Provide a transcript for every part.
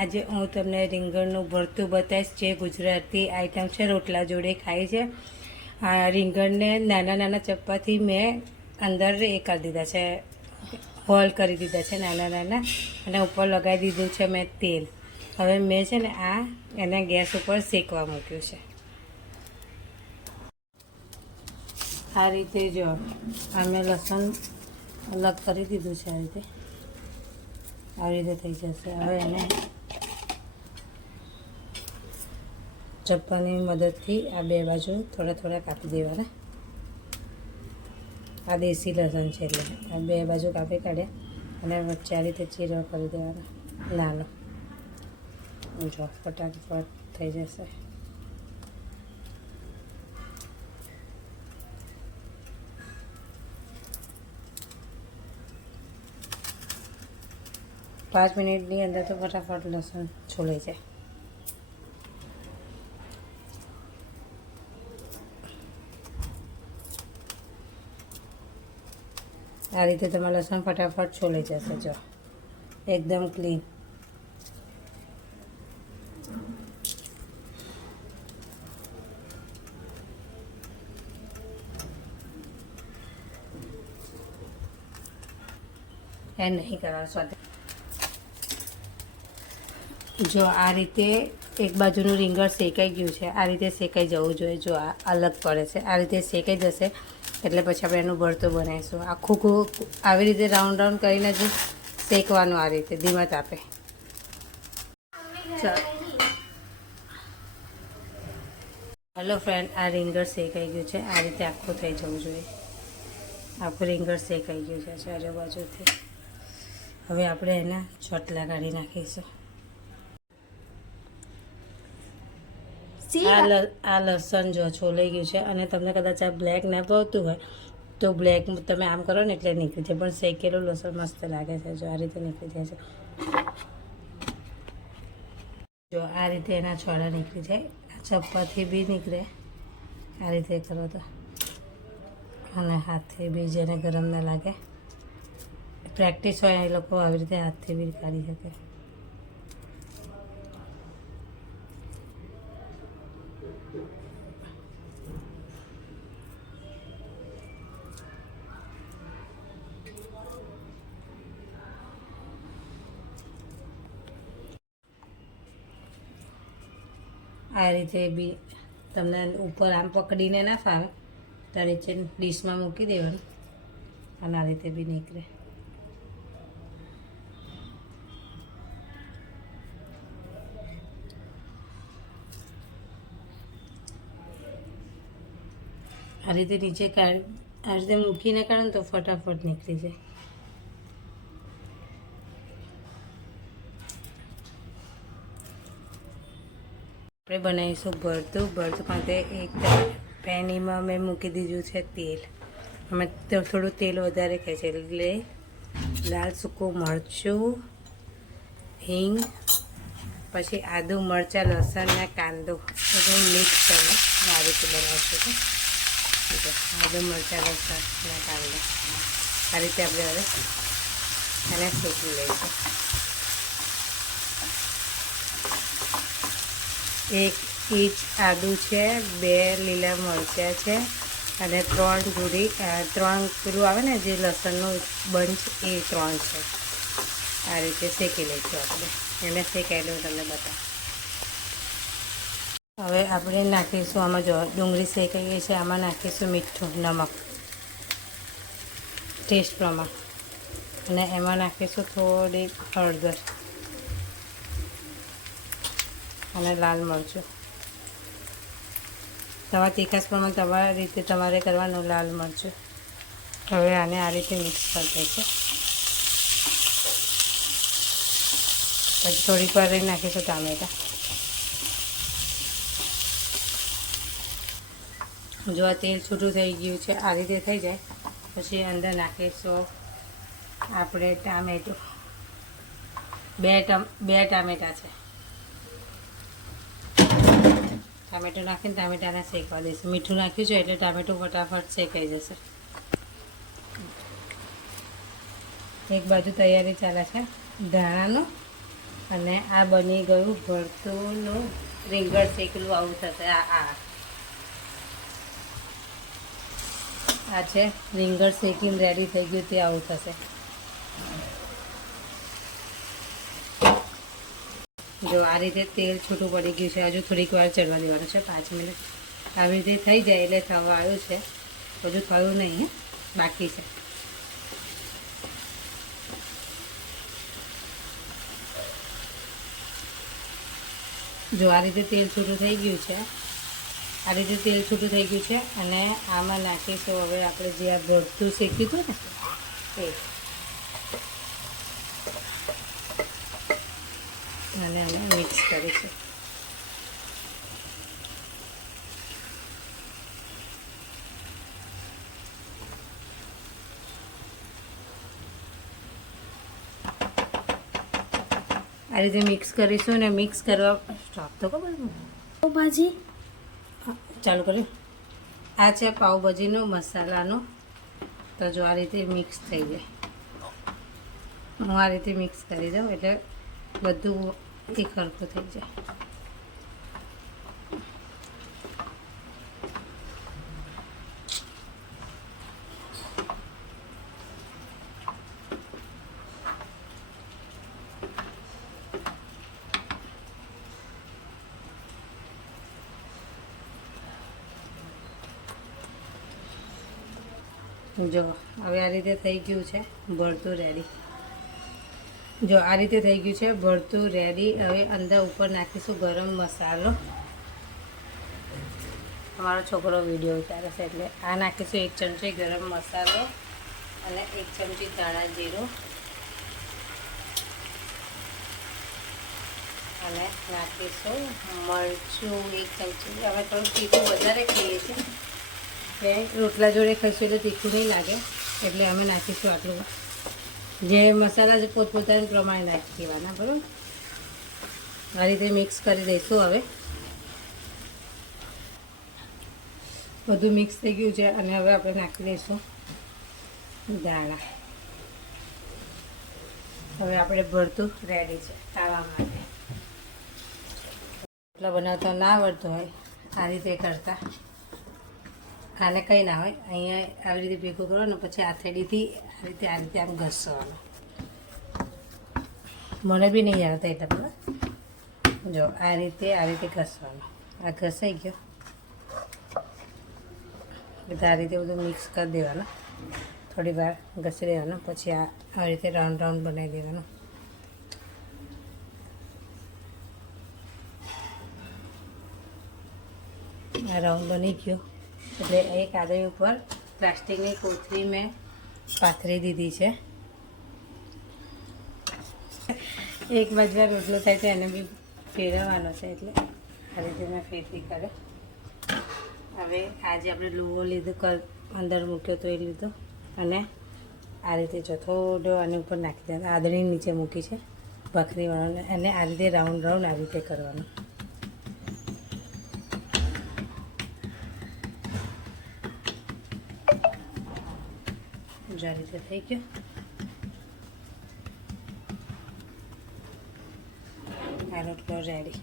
આજે હું તમને રીંગણનું ભરતું બતાવીશ, જે ગુજરાતી આઈટમ છે, રોટલા જોડે ખાય છે. આ રીંગણને નાના નાના ચપ્પાથી મેં અંદર એ કરી દીધા છે, હોલ કરી દીધા છે નાના નાના, અને ઉપર લગાવી દીધું છે મેં તેલ. હવે મેં છે ને એને ગેસ ઉપર શેકવા મૂક્યું છે. આ રીતે જો મેં લસણ અલગ કરી દીધું છે. આવી રીતે થઈ જશે. હવે એને ચપ્પાની મદદથી આ બે બાજુ થોડા થોડા કાપી દેવાના. આ દેશી લસણ છે એટલે આ બે બાજુ કાપી કાઢ્યા અને વચ્ચે આ રીતે ચીરો કરી દેવાના નાનો. જો ફટાફટ થઈ જશે. પાંચ મિનિટની અંદર તો ફટાફટ લસણ છોલાઈ જાય. આ રીતે તમારું લસણ ફટાફટ છોલાઈ જશે. જો એકદમ ક્લીન. એ નહીં કરવા સ્વાદ. જો આ રીતે એક બાજુનું રીંગણ શેકાઈ ગયું છે. આ રીતે શેકાઈ જવું જોઈએ. જો આ અલગ પડે છે. આ રીતે શેકાઈ જશે એટલે પછી આપણે એનું ભરતું બનાવીશું. આખું આવી રીતે રાઉન્ડ રાઉન્ડ કરીને જ શેકવાનું, આ રીતે ધીમા તાપે. હલો ફ્રેન્ડ, આ રીંગણ શેકાઈ ગયું છે. આ રીતે આખું થઈ જવું જોઈએ. આખું રીંગણ શેકાઈ ગયું છે ચારે બાજુથી. હવે આપણે એના ચોટલા કાઢી નાખીશું. આ લસણ જો છોલાઈ ગયું છે, અને તમને કદાચ આ બ્લેક ના ભાવતું હોય તો બ્લેક તમે આમ કરો ને એટલે નીકળી જાય, પણ શેકેલું લસણ મસ્ત લાગે છે. જો આ રીતે નીકળી જાય છે. જો આ રીતે એના છોડા નીકળી જાય. આ ચપ્પાથી બી નીકળે આ રીતે કરો તો, અને હાથથી બી જેને ગરમ ના લાગે, પ્રેક્ટિસ હોય એ લોકો આવી રીતે હાથથી બી કાઢી શકે. આ રીતે બી તમને ઉપર આમ પકડીને ના ફાવે તો આ રીતે ડીશમાં મૂકી દેવાનું, અને આ રીતે બી નીકળે. આ રીતે નીચે આ રીતે મૂકીને કાઢો ને તો ફટાફટ નીકળી જાય. આપણે બનાવીશું ભરતું. ભરતું માટે એક પેનીમાં મેં મૂકી દીધું છે તેલ. અમે થોડું તેલ વધારે ખાય છે એટલે લાલ સૂકું મરચું, હિંગ, પછી આદુ, મરચાં, લસણ ને કાંદો બધું મિક્સ કરીને આ રીતે બનાવીશું. આદુ, મરચાં, લસણ ને કાંદો આ રીતે આપણે હવે એને શેકી લઈશું. એક ઇંચ આદુ છે, 2 લીલા મરચાં છે, અને 3 પેલું આવે ને જે લસણનું બંચ, એ 3 છે. આ રીતે શેકી લઈશું આપણે. એને શેકાયેલું તમને બતાવું. હવે આપણે નાખીશું આમાં, જો ડુંગળી શેકાઈ ગઈ છે, આમાં નાખીશું મીઠું, નમક ટેસ્ટ પ્રમાણે, અને એમાં નાખીશું થોડી હળદર અને લાલ મરચું. તમારા તીખાશ પ્રમાણે તમારી રીતે તમારે કરવાનું લાલ મરચું. હવે આને આ રીતે મિક્સ કરી દઈશું. પછી થોડીક વાર રહી નાખીશું ટામેટાં. જો આ તેલ છૂટું થઈ ગયું છે, આ રીતે થઈ જાય પછી અંદર નાખીશું આપણે ટામેટું. 2 ટામેટાં છે. ટામેટું નાખીને ટામેટાને શેકવા દઈશું. મીઠું નાખ્યું છે એટલે ટામેટું ફટાફટ શેકાઈ જશે. એક બાજુ તૈયારી ચાલે છે ધાણાનું, અને આ બની ગયું ભરતુંનું રીંગણ શેકેલું. આવું થશે. આ છે રીંગણ શેકીને રેડી થઈ ગયું તે આવું થશે. જો આ રીતે તેલ છૂટું પડી ગયું છે. હજુ થોડીક વાર ચડવા દેવાનું છે, 5 મિનિટ. આવી રીતે થઈ જાય એટલે થવા આવ્યું છે. હજુ થયું નહીં, બાકી છે. જો આ રીતે તેલ છૂટું થઈ ગયું છે. આ રીતે તેલ છૂટું થઈ ગયું છે અને આમાં નાખીશું હવે આપણે જે આ ભરતું શેક્યું હતું ને એ, અને અમે મિક્સ કરીશું. આ રીતે મિક્સ કરીશું ને મિક્સ કરવા સ્ટોપ તો ખબર પાવભાજી ચાલુ કર્યું. આ છે પાવભાજીનો મસાલાનો. તો જો આ રીતે મિક્સ થઈ જાય. હું આ રીતે મિક્સ કરી દઉં એટલે બધું એક સરખું થઈ જાય. જો હવે આ રીતે થઈ ગયું છે ભરતું રેડી. જો આ રીતે થઈ ગયું છે ભરતું રેડી. હવે અંદર ઉપર નાખીશું ગરમ મસાલો. અમારો છોકરો વિડીયો ઉતારે છે એટલે આ નાખીશું 1 ચમચી ગરમ મસાલો અને 1 ચમચી ધાણા જીરું અને નાખીશું મરચું 1 ચમચી. અમે થોડું તીખું વધારે ખાઈએ છીએ કે રોટલા જોડે ખાઈશું એટલે તીખું નહીં લાગે એટલે અમે નાખીશું આટલું. જે મસાલા જે પોતપોતાના પ્રમાણે નાખી દેવાના, બરાબર. આ રીતે મિક્સ કરી દઈશું. હવે બધું મિક્સ થઈ ગયું છે અને હવે આપણે નાખી દઈશું દાણા. હવે આપણે ભરતું રેડી છે ખાવા માટે. રોટલા બનાવતા ના આવડતું હોય આ રીતે કરતા આને કંઈ ના હોય. અહીંયા આવી રીતે ભેગું કરો ને પછી આથેડીથી આ રીતે આમ ઘસવાનું. મને બી નહીં આવડતા એટલે બરાબર. જો આ રીતે ઘસવાનું. આ ઘસાઈ ગયો એટલે આ રીતે બધું મિક્સ કરી દેવાનું. થોડી વાર ઘસી દેવાનું. પછી આ રીતે રાઉન્ડ રાઉન્ડ બનાવી દેવાનું. આ રાઉન્ડ બની ગયો એટલે એક આદરી ઉપર પ્લાસ્ટિકની કોથળી મેં પાથરી દીધી છે. એક બાજુ રોટલો થાય તો એને બી ફેરવવાનો છે એટલે આ રીતે મેં ફેરવી કરે. હવે આજે આપણે લોહો લીધો અંદર મૂક્યો તો એ લીધો અને આ રીતે જો થોડો આની ઉપર નાખી દેવાનો. આદરી નીચે મૂકી છે ભાખરીવાળાને અને આ રીતે રાઉન્ડ રાઉન્ડ આ રીતે કરવાનું. આ રીતે થઈ ગયો. આ રોટલો રેડી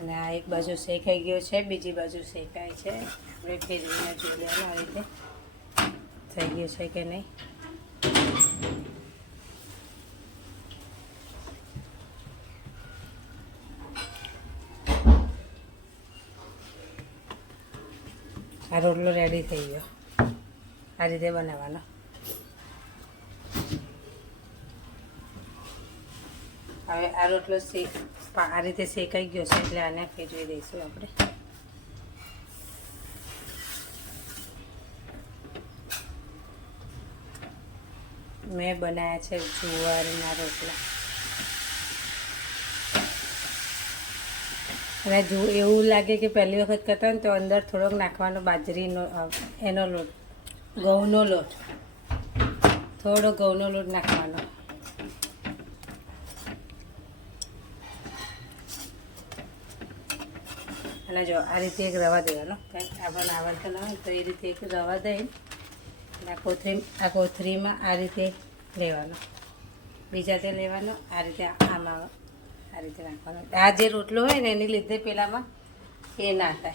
અને આ એક બાજુ શેકાઈ ગયો છે, બીજી બાજુ શેકાય છે. આપણે ફેરવીને જોઈ લેવાનું આ રીતે થઈ ગયું છે કે નહીં. આ રોટલો રેડી થઈ ગયો. આ રીતે બનાવવાનો. હવે આ રોટલો આ રીતે શેકાઈ ગયો છે એટલે આને ફેરવી દઈશું આપણે. મેં બનાવ્યા છે જુવારના રોટલા. અને જો એવું લાગે કે પહેલી વખત કરતા હોય ને તો અંદર થોડોક નાખવાનો બાજરીનો એનો લોટ, ઘઉંનો લોટ, થોડો ઘઉંનો લોટ નાખવાનો. અને જો આ રીતે એક રવા દેવાનો. કંઈ આપણને આવડતું ન હોય તો એ રીતે એક રવા દઈ આ કોથળીમાં આ રીતે લેવાનો. બીજા તે લેવાનો. આ રીતે આમાં આ રીતે નાખવાનો. આ જે રોટલો હોય ને એની લીધે પેલામાં એ ના થાય.